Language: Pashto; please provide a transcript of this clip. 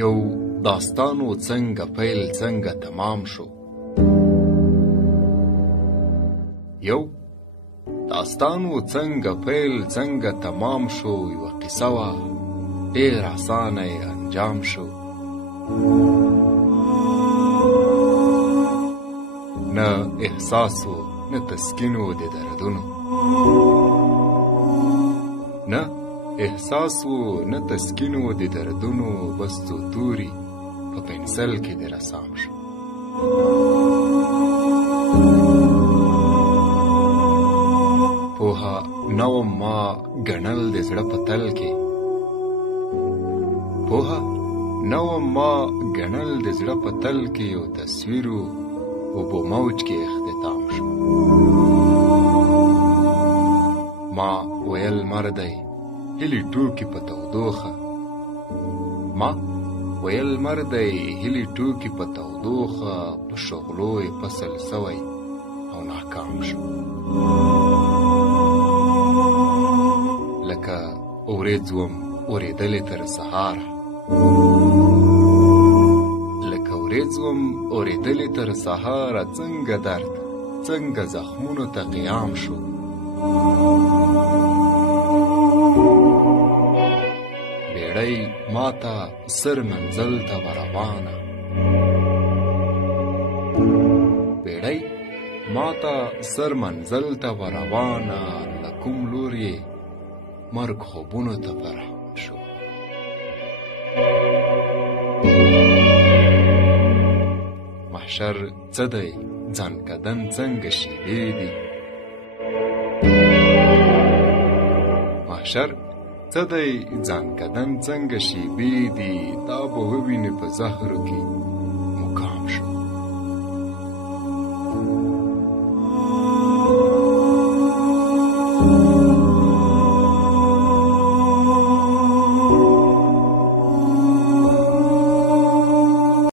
یو داستانو څنګه پیل څنګه تمام شو. یو داستانو څنګه پیل څنګه تمام شو، یوه قصه وه ډېر اسانه یې انجام شو. نه احساس و نه تسکین و د دردونو، نه احساس و نه تسکین و د دردونو، بس څو توري په پنسل کې د رسام شو. پوهه نوم ما ګڼل د زړه په تل کې، پوهه نوم ما ګڼل د زړه په تل کې، یو تصویرو اوبو موج کې اختتام شو. ما ویل مردی هیلی ټوکی په تودوخه، ما ویل مردی هیلی ټوکی په تودوخه، په شغلو یې فصل سوی او ناکام شو. لکه اوریځ وم اورېدلې تر سهاره، لکه اوریځ وم اورېدلې تر سهاره، څنګه درد څنګه زخمونو ته قیام شو. بیړۍ ماته سر منزل ته روانه، بیړۍ ماته سر منزل ته روانه، له کوم لور یې مرګ خوبونو ته فرهام شو. محشر څه دی ځانکدن څنګه شیبې دي، محشر څه دی ځانکدن څنګه شیبې دي، دا به ووینې په زهرو کې